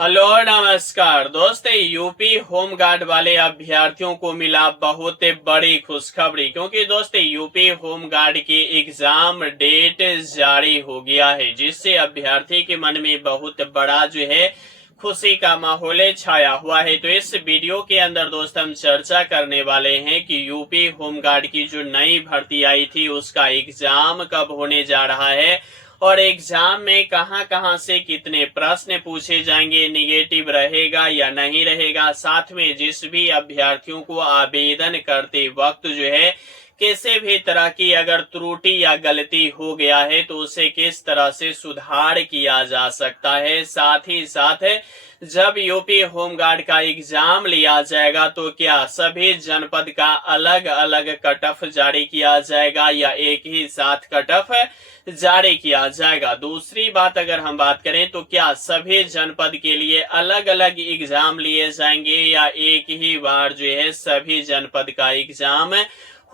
Hello नमस्कार दोस्त। UP home guard वाले अभ्यर्थियों को मिला बहुत बड़ी खुशखबरी, क्योंकि दोस्त यूपी होमगार्ड की एग्जाम डेट जारी हो गया है, जिससे अभ्यर्थी के मन में बहुत बड़ा जो है खुशी का माहौल छाया हुआ है। तो इस वीडियो के अंदर दोस्त हम चर्चा करने वाले हैं कि यूपी होमगार्ड की जो नई भर्ती आई थी उसका एग्जाम कब होने जा रहा है और एग्जाम में कहां कहां से कितने प्रश्न पूछे जाएंगे, निगेटिव रहेगा या नहीं रहेगा। साथ में जिस भी अभ्यर्थियों को आवेदन करते वक्त जो है किसी भी तरह की अगर त्रुटि या गलती हो गया है तो उसे किस तरह से सुधार किया जा सकता है। साथ ही साथ जब यूपी होमगार्ड का एग्जाम लिया जाएगा तो क्या सभी जनपद का अलग अलग कट ऑफ जारी किया जाएगा या एक ही साथ कट ऑफ जारी किया जाएगा। दूसरी बात अगर हम बात करें तो क्या सभी जनपद के लिए अलग अलग एग्जाम लिए जाएंगे या एक ही बार जो है सभी जनपद का एग्जाम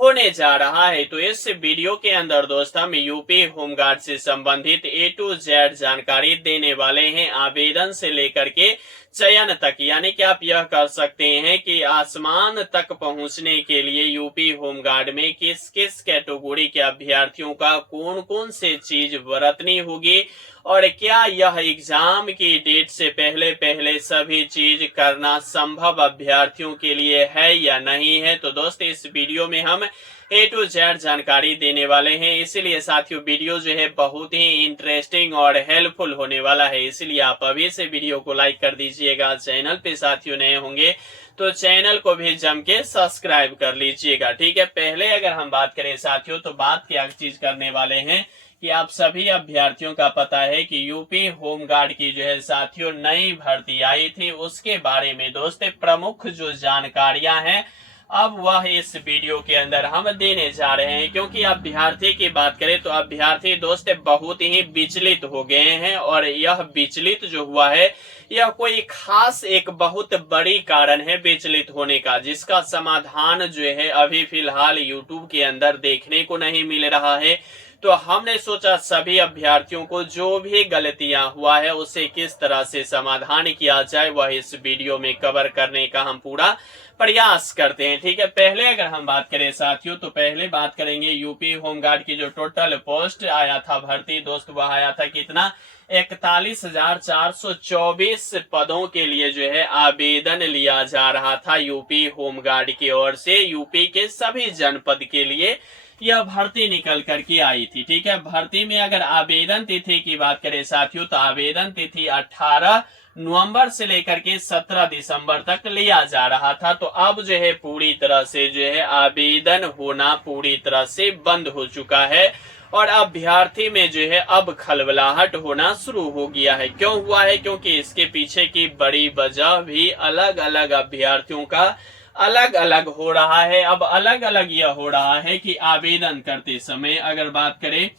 होने जा रहा है। तो इस वीडियो के अंदर दोस्त हम यूपी होमगार्ड से संबंधित A to Z जानकारी देने वाले हैं, आवेदन से लेकर के चयन तक। यानी कि आप यह कर सकते हैं कि आसमान तक पहुंचने के लिए यूपी होमगार्ड में किस किस कैटेगरी के अभ्यर्थियों का कौन कौन से चीज बरतनी होगी और क्या यह एग्जाम की डेट से पहले पहले सभी चीज करना संभव अभ्यर्थियों के लिए है या नहीं है। तो दोस्त इस वीडियो में हम A to Z जानकारी देने वाले हैं, इसीलिए साथियों वीडियो जो है बहुत ही इंटरेस्टिंग और हेल्पफुल होने वाला है। इसलिए आप अभी से वीडियो को लाइक कर दीजिएगा। चैनल पे साथियों नए होंगे तो चैनल को भी जम के सब्सक्राइब कर लीजिएगा। ठीक है, पहले अगर हम बात करें साथियों तो बात क्या चीज करने वाले हैं कि आप सभी अभ्यर्थियों का पता है कि यूपी होमगार्ड की जो है साथियों नई भर्ती आई थी, उसके बारे में दोस्त प्रमुख जो जानकारियां हैं अब वह इस वीडियो के अंदर हम देने जा रहे हैं। क्योंकि अभ्यर्थी की बात करें तो अभ्यर्थी दोस्त बहुत ही विचलित हो गए हैं और यह विचलित जो हुआ है यह कोई खास एक बहुत बड़ी कारण है विचलित होने का, जिसका समाधान जो है अभी फिलहाल यूट्यूब के अंदर देखने को नहीं मिल रहा है। तो हमने सोचा सभी अभ्यर्थियों को जो भी गलतियां हुआ है उसे किस तरह से समाधान किया जाए वह इस वीडियो में कवर करने का हम पूरा प्रयास करते हैं। ठीक है, पहले अगर हम बात करें साथियों तो पहले बात करेंगे यूपी होमगार्ड की जो टोटल पोस्ट आया था भर्ती दोस्त, वह आया था कितना 41,424 पदों के लिए जो है आवेदन लिया जा रहा था यूपी होमगार्ड की ओर से। यूपी के सभी जनपद के लिए यह भर्ती निकल करके आई थी। ठीक है, भर्ती में अगर आवेदन तिथि की बात करें साथियों तो आवेदन तिथि 18 नवंबर से लेकर के 17 दिसंबर तक लिया जा रहा था। तो अब जो है पूरी तरह से जो है आवेदन होना पूरी तरह से बंद हो चुका है और अभ्यर्थी में जो है अब खलबलाहट होना शुरू हो गया है। क्यों हुआ है? क्योंकि इसके पीछे की बड़ी वजह भी अलग अलग अभ्यर्थियों का अलग अलग हो रहा है। अब अलग अलग यह हो रहा है कि आवेदन करते समय अगर बात करें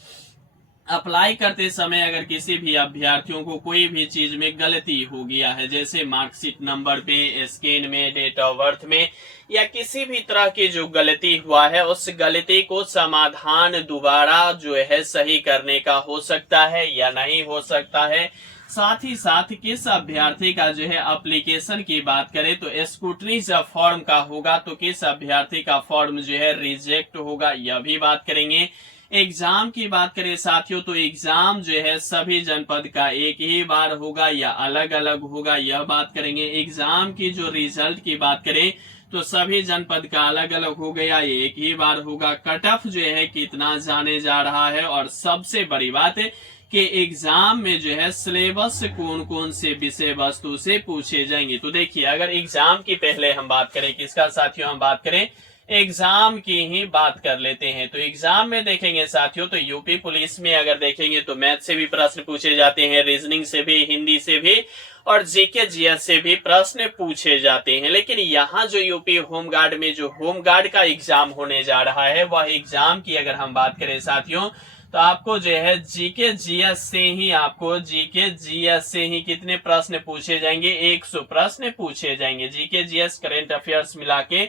अप्लाई करते समय अगर किसी भी अभ्यर्थियों को कोई भी चीज में गलती हो गया है, जैसे मार्कशीट नंबर पे, स्कैन में, डेट ऑफ बर्थ में या किसी भी तरह की जो गलती हुआ है उस गलती को समाधान दोबारा जो है सही करने का हो सकता है या नहीं हो सकता है। साथ ही साथ किस अभ्यर्थी का जो है एप्लीकेशन की बात करें तो स्क्रूटनी जब फॉर्म का होगा तो किस अभ्यर्थी का फॉर्म जो है रिजेक्ट होगा, यह भी बात करेंगे। एग्जाम की बात करें साथियों तो एग्जाम जो है सभी जनपद का एक ही बार होगा या अलग अलग होगा, यह बात करेंगे। एग्जाम की जो रिजल्ट की बात करें तो सभी जनपद का अलग अलग हो गया, ये एक ही बार होगा। कट ऑफ जो है कितना जाने जा रहा है और सबसे बड़ी बात है कि एग्जाम में जो है सिलेबस कौन कौन से विषय वस्तु से पूछे जाएंगे। तो देखिए अगर एग्जाम की पहले हम बात करें किसका साथियों, हम बात करें एग्जाम की ही बात कर लेते हैं। तो एग्जाम में देखेंगे साथियों तो यूपी पुलिस में अगर देखेंगे तो मैथ से भी प्रश्न पूछे जाते हैं, रीजनिंग से भी, हिंदी से भी और जीके जीएस से भी प्रश्न पूछे जाते हैं। लेकिन यहाँ जो यूपी होमगार्ड में जो होमगार्ड का एग्जाम होने जा रहा है वह एग्जाम की अगर हम बात करें साथियों तो आपको जो है जीके जीएस से ही आपको जीके जीएस से ही कितने प्रश्न पूछे जाएंगे, 100 प्रश्न पूछे जाएंगे। जीके जीएस करंट अफेयर्स मिला के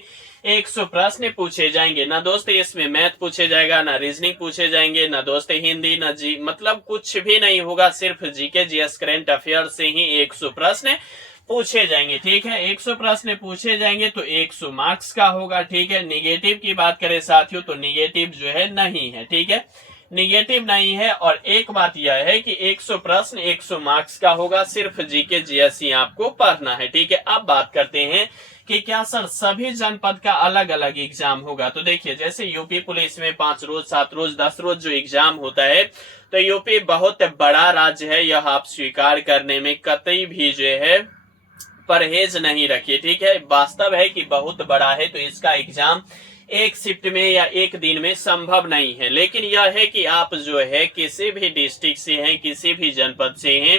100 प्रश्न पूछे जाएंगे। ना दोस्त इसमें मैथ पूछे जाएगा, ना रीजनिंग पूछे जाएंगे, ना दोस्त हिंदी, ना मतलब कुछ भी नहीं होगा, सिर्फ जीके जीएस करंट अफेयर्स से ही 100 प्रश्न पूछे जाएंगे। ठीक है, 100 प्रश्न पूछे जाएंगे तो 100 मार्क्स का होगा। ठीक है, निगेटिव की बात करें साथियों तो निगेटिव जो है नहीं है। ठीक है, निगेटिव नहीं है। और एक बात यह है कि 100 प्रश्न 100 मार्क्स का होगा, सिर्फ जीके जीएस ही आपको पढ़ना है। ठीक है, अब बात करते हैं कि क्या सर सभी जनपद का अलग अलग एग्जाम होगा। तो देखिए, जैसे यूपी पुलिस में 5 रोज 7 रोज 10 रोज जो एग्जाम होता है, तो यूपी बहुत बड़ा राज्य है, यह आप स्वीकार करने में कतई भी जो है परहेज नहीं रखिए। ठीक है, वास्तव है कि बहुत बड़ा है, तो इसका एग्जाम एक शिफ्ट में या एक दिन में संभव नहीं है। लेकिन यह है कि आप जो है किसी भी डिस्ट्रिक्ट से हैं, किसी भी जनपद से हैं,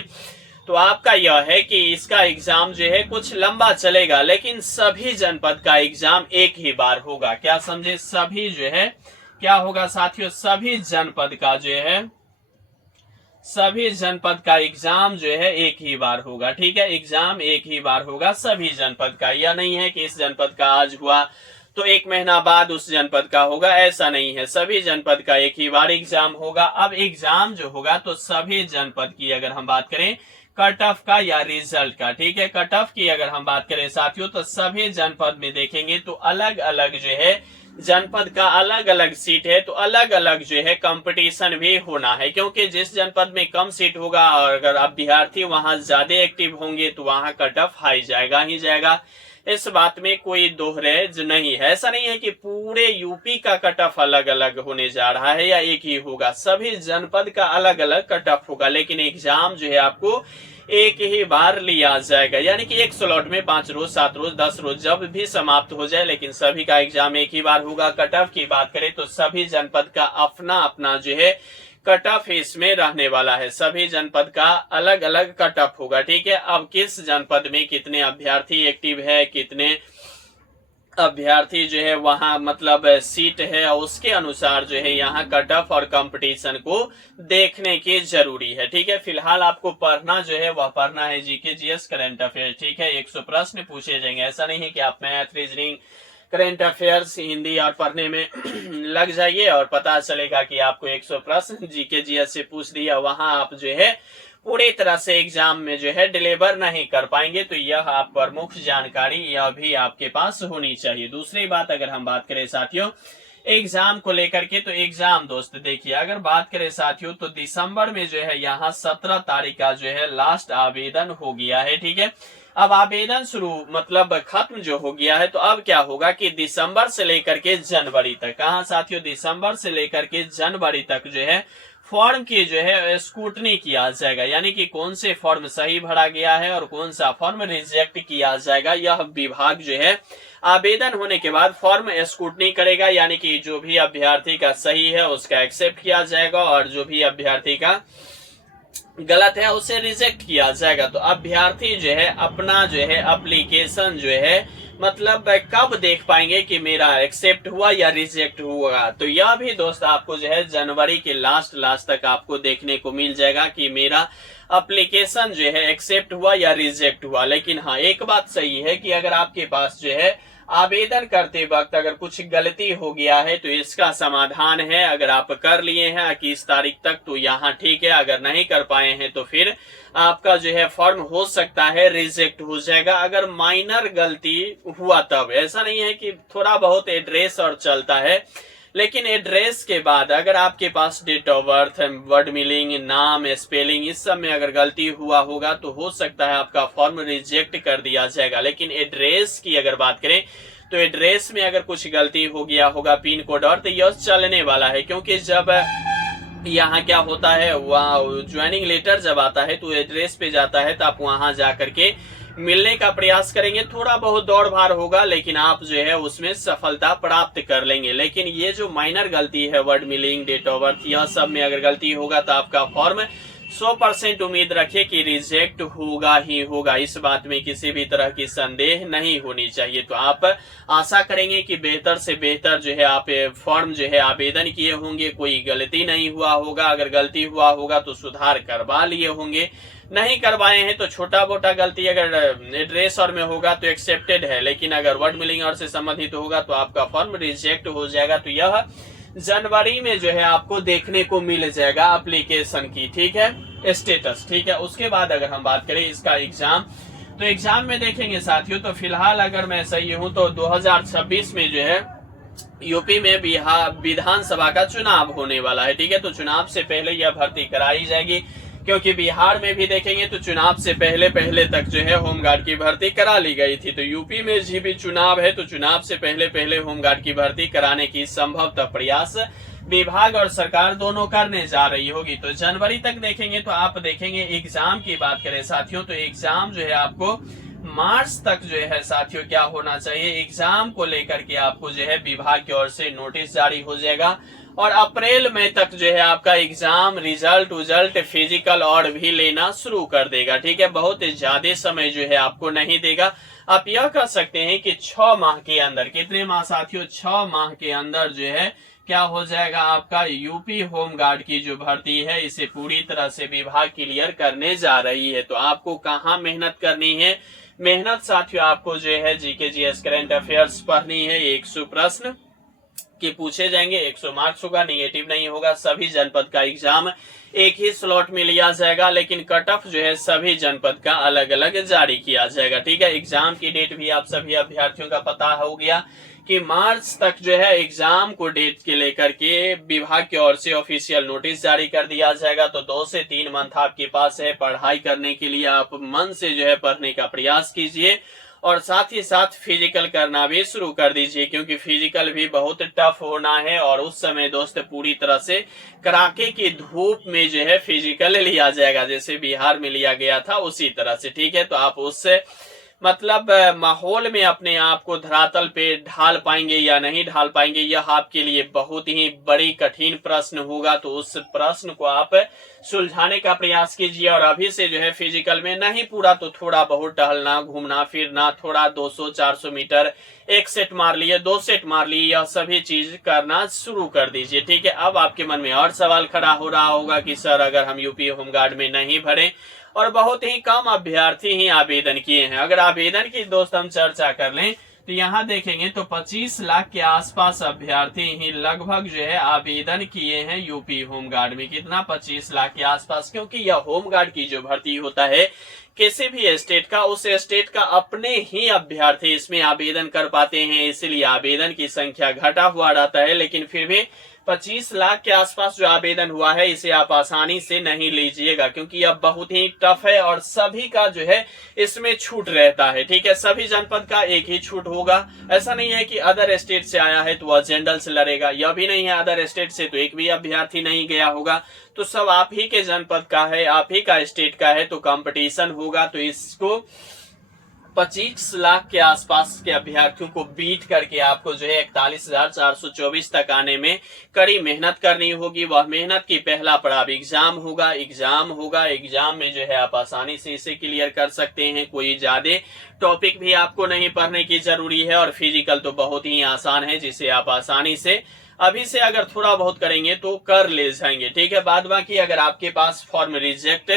तो आपका यह है कि इसका एग्जाम जो है कुछ लंबा चलेगा, लेकिन सभी जनपद का एग्जाम एक ही बार होगा। क्या समझे, सभी जो है क्या होगा साथियों, सभी जनपद का जो है सभी जनपद का एग्जाम जो है एक ही बार होगा। ठीक है, एग्जाम एक ही बार होगा सभी जनपद का। यह नहीं है कि इस जनपद का आज हुआ तो 1 महीना बाद उस जनपद का होगा, ऐसा नहीं है। सभी जनपद का एक ही बार एग्जाम होगा। अब एग्जाम जो होगा तो सभी जनपद की अगर हम बात करें कट ऑफ का या रिजल्ट का, ठीक है, कट ऑफ की अगर हम बात करें साथियों तो सभी जनपद में देखेंगे तो अलग अलग जो है जनपद का अलग अलग सीट है, तो अलग अलग जो है कंपटीशन भी होना है। क्योंकि जिस जनपद में कम सीट होगा और अगर अभ्यर्थी वहां ज्यादा एक्टिव होंगे तो वहां कट ऑफ हाई जाएगा ही जाएगा। इस बात में कोई दोहराज नहीं है। ऐसा नहीं है कि पूरे यूपी का कट ऑफ अलग अलग होने जा रहा है या एक ही होगा, सभी जनपद का अलग अलग कट ऑफ होगा, लेकिन एग्जाम जो है आपको एक ही बार लिया जाएगा। यानी कि एक स्लॉट में 5 रोज 7 रोज 10 रोज जब भी समाप्त हो जाए, लेकिन सभी का एग्जाम एक ही बार होगा। कट ऑफ की बात करें तो सभी जनपद का अपना अपना जो है कट ऑफ इसमें रहने वाला है, सभी जनपद का अलग अलग कट ऑफ होगा। ठीक है, अब किस जनपद में कितने अभ्यर्थी एक्टिव है, कितने अभ्यर्थी जो है वहां मतलब सीट है, उसके अनुसार जो है यहाँ कट ऑफ और कंपटीशन को देखने की जरूरी है। ठीक है, फिलहाल आपको पढ़ना जो है वह पढ़ना है जीके जीएस करंट अफेयर। ठीक है, 100 प्रश्न पूछे जाएंगे। ऐसा नहीं है कि आप math reasoning current affairs Hindi और पढ़ने में लग जाइए और पता चलेगा कि आपको 100 प्रश्न जीके जीएस से पूछ दिया, वहां आप जो है पूरी तरह से एग्जाम में जो है डिलीवर नहीं कर पाएंगे। तो यह आप प्रमुख जानकारी यह भी आपके पास होनी चाहिए। दूसरी बात अगर हम बात करें साथियों एग्जाम को लेकर के, तो एग्जाम दोस्त देखिए अगर बात करें साथियों तो दिसंबर में जो है यहाँ 17 तारीख का जो है लास्ट आवेदन हो गया है। ठीक है, अब आवेदन शुरू मतलब खत्म जो हो गया है, तो अब क्या होगा कि दिसंबर से लेकर के जनवरी तक, कहाँ साथियों, दिसंबर से लेकर के जनवरी तक जो है फॉर्म की जो है स्क्रूटनी किया जाएगा। यानी कि कौन से फॉर्म सही भरा गया है और कौन सा फॉर्म रिजेक्ट किया जाएगा, यह विभाग जो है आवेदन होने के बाद फॉर्म स्क्रूटनी करेगा। यानी कि जो भी अभ्यर्थी का सही है उसका एक्सेप्ट किया जाएगा और जो भी अभ्यर्थी का गलत है उसे रिजेक्ट किया जाएगा। तो अभ्यर्थी जो है अपना जो है एप्लीकेशन जो है मतलब कब देख पाएंगे कि मेरा एक्सेप्ट हुआ या रिजेक्ट हुआ, तो यह भी दोस्त आपको जो है जनवरी के लास्ट तक आपको देखने को मिल जाएगा कि मेरा एप्लीकेशन जो है एक्सेप्ट हुआ या रिजेक्ट हुआ। लेकिन हाँ एक बात सही है कि अगर आपके पास जो है आवेदन करते वक्त अगर कुछ गलती हो गया है तो इसका समाधान है। अगर आप कर लिए हैं 21 तारीख तक तो यहाँ ठीक है, अगर नहीं कर पाए हैं तो फिर आपका जो है फॉर्म हो सकता है रिजेक्ट हो जाएगा, अगर माइनर गलती हुआ तब। ऐसा नहीं है कि थोड़ा बहुत एड्रेस और चलता है, लेकिन एड्रेस के बाद अगर आपके पास date of birth, word meaning, नाम, स्पेलिंग इस सब में अगर गलती हुआ होगा तो हो सकता है आपका फॉर्म रिजेक्ट कर दिया जाएगा। लेकिन एड्रेस की अगर बात करें तो एड्रेस में अगर कुछ गलती हो गया होगा पिन कोड और, तो यह चलने वाला है। क्योंकि जब यहाँ क्या होता है वहाँ ज्वाइनिंग लेटर जब आता है तो एड्रेस पे जाता है, तो आप वहां जाकर के मिलने का प्रयास करेंगे। थोड़ा बहुत दौड़ भार होगा लेकिन आप जो है उसमें सफलता प्राप्त कर लेंगे। लेकिन ये जो माइनर गलती है word meaning, date of birth, यह सब में अगर गलती होगा तो आपका फॉर्म 100% उम्मीद रखिए कि रिजेक्ट होगा ही होगा। इस बात में किसी भी तरह की संदेह नहीं होनी चाहिए। तो आप आशा करेंगे कि बेहतर से बेहतर जो है आप फॉर्म जो है आवेदन किए होंगे, कोई गलती नहीं हुआ होगा। अगर गलती हुआ होगा तो सुधार करवा लिए होंगे, नहीं करवाए हैं तो छोटा मोटा गलती अगर एड्रेस और में होगा तो एक्सेप्टेड है, लेकिन अगर वर्ड मीनिंग और से संबंधित होगा तो आपका फॉर्म रिजेक्ट हो जाएगा। तो यह जनवरी में जो है आपको देखने को मिल जाएगा एप्लीकेशन की, ठीक है, स्टेटस, ठीक है। उसके बाद अगर हम बात करें इसका एग्जाम, तो एग्जाम में देखेंगे साथियों, तो फिलहाल अगर मैं सही हूं तो 2026 में जो है यूपी में बिहार विधानसभा का चुनाव होने वाला है, ठीक है। तो चुनाव से पहले यह भर्ती कराई जाएगी, क्योंकि बिहार में भी देखेंगे तो चुनाव से पहले तक जो है होमगार्ड की भर्ती करा ली गई थी। तो यूपी में भी चुनाव है, तो चुनाव से पहले होमगार्ड की भर्ती कराने की संभवतः प्रयास विभाग और सरकार दोनों करने जा रही होगी। तो जनवरी तक देखेंगे तो आप देखेंगे। एग्जाम की बात करें साथियों, तो एग्जाम जो है आपको मार्च तक जो है साथियों क्या होना चाहिए, एग्जाम को लेकर के आपको जो है विभाग की ओर से नोटिस जारी हो जाएगा, और अप्रैल मई तक जो है आपका एग्जाम रिजल्ट फिजिकल और भी लेना शुरू कर देगा, ठीक है। बहुत ज्यादा समय जो है आपको नहीं देगा। आप यह कह सकते हैं कि 6 माह के अंदर, कितने माह साथियों, 6 माह के अंदर जो है क्या हो जाएगा आपका यूपी होमगार्ड की जो भर्ती है इसे पूरी तरह से विभाग क्लियर करने जा रही है। तो आपको कहाँ मेहनत करनी है, मेहनत साथियों आपको जो है जीके जीएस करंट अफेयर्स पढ़नी है। 100 प्रश्न के पूछे जाएंगे, 100 मार्क्स होगा, निगेटिव नहीं होगा। सभी जनपद का एग्जाम एक ही स्लॉट में लिया जाएगा, लेकिन कट ऑफ जो है सभी जनपद का अलग अलग जारी किया जाएगा, ठीक है। एग्जाम की डेट भी आप सभी अभ्यर्थियों का पता हो गया कि मार्च तक जो है एग्जाम को डेट के लेकर के विभाग की ओर से ऑफिशियल नोटिस जारी कर दिया जाएगा। तो 2 से 3 मंथ आपके पास है पढ़ाई करने के लिए। आप मन से जो है पढ़ने का प्रयास कीजिए, और साथ ही साथ फिजिकल करना भी शुरू कर दीजिए, क्योंकि फिजिकल भी बहुत टफ होना है। और उस समय दोस्त पूरी तरह से कड़ाके की धूप में जो है फिजिकल लिया जाएगा, जैसे बिहार में लिया गया था उसी तरह से, ठीक है। तो आप उससे मतलब माहौल में अपने आप को धरातल पे ढाल पाएंगे या नहीं ढाल पाएंगे, यह आपके लिए बहुत ही बड़ी कठिन प्रश्न होगा। तो उस प्रश्न को आप सुलझाने का प्रयास कीजिए, और अभी से जो है फिजिकल में नहीं पूरा तो थोड़ा बहुत टहलना, घूमना फिरना, थोड़ा 200-400 मीटर, 1 सेट मार लिए, 2 सेट मार लिए, यह सभी चीज करना शुरू कर दीजिए, ठीक है। अब आपके मन में और सवाल खड़ा हो रहा होगा कि सर अगर हम यूपी होमगार्ड में नहीं भरे और बहुत ही कम अभ्यर्थी ही आवेदन किए हैं। अगर आवेदन की दोस्त हम चर्चा कर लें तो यहाँ देखेंगे तो 25 लाख के आसपास अभ्यर्थी ही लगभग जो है आवेदन किए हैं यूपी होमगार्ड में। कितना, 25 लाख के आसपास, क्योंकि यह होमगार्ड की जो भर्ती होता है किसी भी स्टेट का, उस स्टेट का अपने ही अभ्यर्थी इसमें आवेदन कर पाते हैं, इसलिए आवेदन की संख्या घटा हुआ रहता है। लेकिन फिर भी 25 लाख के आसपास जो आवेदन हुआ है इसे आप आसानी से नहीं लीजिएगा, क्योंकि यह बहुत ही टफ है और सभी का जो है इसमें छूट रहता है, ठीक है। सभी जनपद का एक ही छूट होगा। ऐसा नहीं है कि अदर स्टेट से आया है तो वह जनरल से लड़ेगा, यह भी नहीं है अदर स्टेट से तो एक भी अभ्यर्थी नहीं गया होगा। तो सब आप ही के जनपद का है, आप ही का स्टेट का है, तो कंपटीशन होगा। तो इसको 25 लाख के आसपास के अभ्यर्थियों को बीट करके आपको जो है 41,424 तक आने में कड़ी मेहनत करनी होगी। वह मेहनत की पहला पड़ाव एग्जाम होगा। एग्जाम में जो है आप आसानी से इसे क्लियर कर सकते हैं। कोई ज्यादा टॉपिक भी आपको नहीं पढ़ने की जरूरी है, और फिजिकल तो बहुत ही आसान है, जिसे आप आसानी से अभी से अगर थोड़ा बहुत करेंगे तो कर ले जाएंगे, ठीक है। बाद बाकी अगर आपके पास फॉर्म रिजेक्ट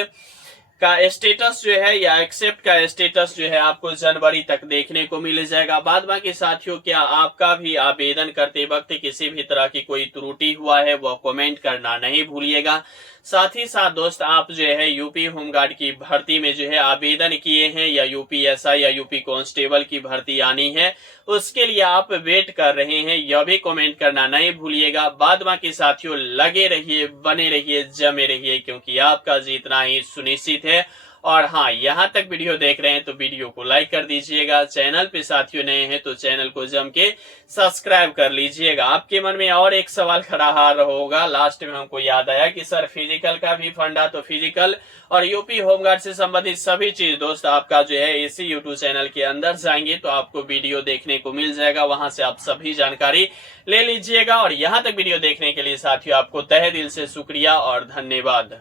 का स्टेटस जो है या एक्सेप्ट का स्टेटस जो है आपको जनवरी तक देखने को मिल जाएगा। बाद बाकी साथियों, क्या आपका भी आवेदन करते वक्त किसी भी तरह की कोई त्रुटि हुआ है वह कमेंट करना नहीं भूलिएगा। साथ ही साथ दोस्त, आप जो है यूपी होमगार्ड की भर्ती में जो है आवेदन किए हैं, या यूपीएसआई या यूपी कांस्टेबल की भर्ती आनी है उसके लिए आप वेट कर रहे हैं, यह भी कमेंट करना नहीं भूलिएगा। बाद बाकी साथियों, लगे रहिए, बने रहिए, जमे रहिए, क्योंकि आपका जीतना ही सुनिश्चित है। और हाँ, यहाँ तक वीडियो देख रहे हैं तो वीडियो को लाइक कर दीजिएगा। चैनल पे साथियों नए हैं तो चैनल को जम के सब्सक्राइब कर लीजिएगा। आपके मन में और एक सवाल खड़ा आ रहा होगा, लास्ट में हमको याद आया कि सर फिजिकल का भी फंडा, तो फिजिकल और यूपी होमगार्ड से संबंधित सभी चीज दोस्त आपका जो है इसी यूट्यूब चैनल के अंदर जाएंगे तो आपको वीडियो देखने को मिल जाएगा, वहां से आप सभी जानकारी ले लीजिएगा। और यहाँ तक वीडियो देखने के लिए साथियों आपको तहे दिल से शुक्रिया और धन्यवाद।